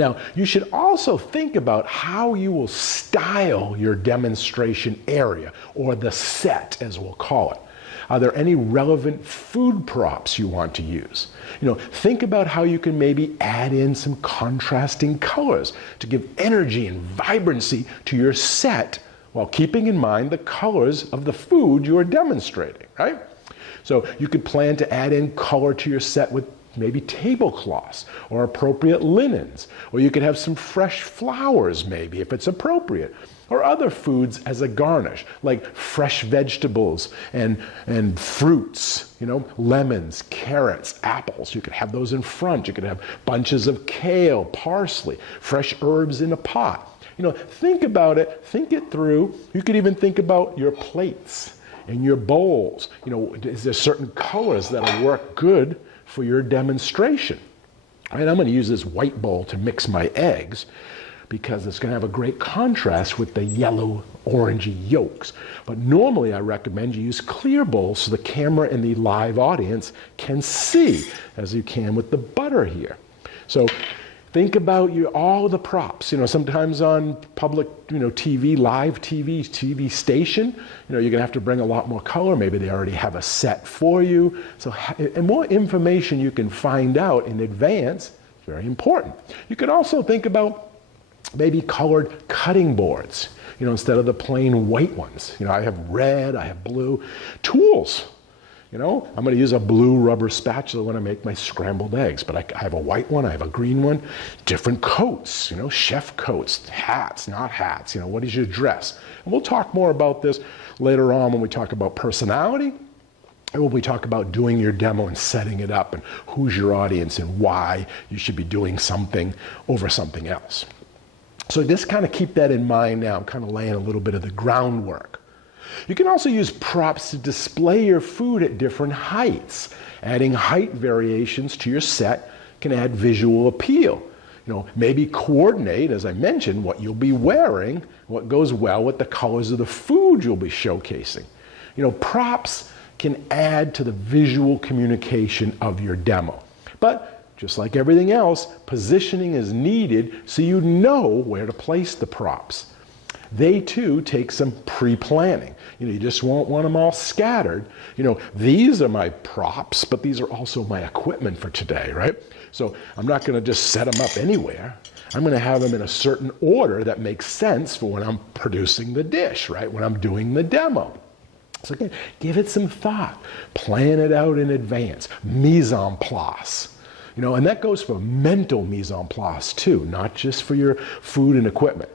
Now, you should also think about how you will style your demonstration area, or the set, as we'll call it. Are there any relevant food props you want to use? Think about how you can maybe add in some contrasting colors to give energy and vibrancy to your set while keeping in mind the colors of the food you are demonstrating, right? So you could plan to add in color to your set with maybe tablecloths or appropriate linens, or you could have some fresh flowers maybe if it's appropriate, or other foods as a garnish, like fresh vegetables and fruits, lemons, carrots, apples. You could have those in front. You could have bunches of kale, parsley, fresh herbs in a pot. Think about it, think it through. You could even think about your plates and your bowls. Is there certain colors that'll work good for your demonstration? Right, I'm going to use this white bowl to mix my eggs because it's going to have a great contrast with the yellow orangey yolks. But normally I recommend you use clear bowls so the camera and the live audience can see, as you can with the butter here. So think about all the props. Sometimes on public, TV, live TV station, you're going to have to bring a lot more color. Maybe they already have a set for you. So, and more information you can find out in advance is very important. You could also think about maybe colored cutting boards, instead of the plain white ones. I have red, I have blue. Tools. I'm going to use a blue rubber spatula when I make my scrambled eggs, but I have a white one, I have a green one. Different coats, chef coats, hats, not hats. What is your dress? And we'll talk more about this later on when we talk about personality, and when we talk about doing your demo and setting it up and who's your audience and why you should be doing something over something else. So just kind of keep that in mind now. I'm kind of laying a little bit of the groundwork. You can also use props to display your food at different heights. Adding height variations to your set can add visual appeal. Maybe coordinate, as I mentioned, what you'll be wearing, what goes well with the colors of the food you'll be showcasing. Props can add to the visual communication of your demo. But just like everything else, positioning is needed so you know where to place the props. They too take some pre-planning. You just won't want them all scattered. These are my props, but these are also my equipment for today, right? So I'm not going to just set them up anywhere. I'm going to have them in a certain order that makes sense for when I'm producing the dish, right? When I'm doing the demo. So again, give it some thought. Plan it out in advance. Mise en place. And that goes for mental mise en place too, not just for your food and equipment.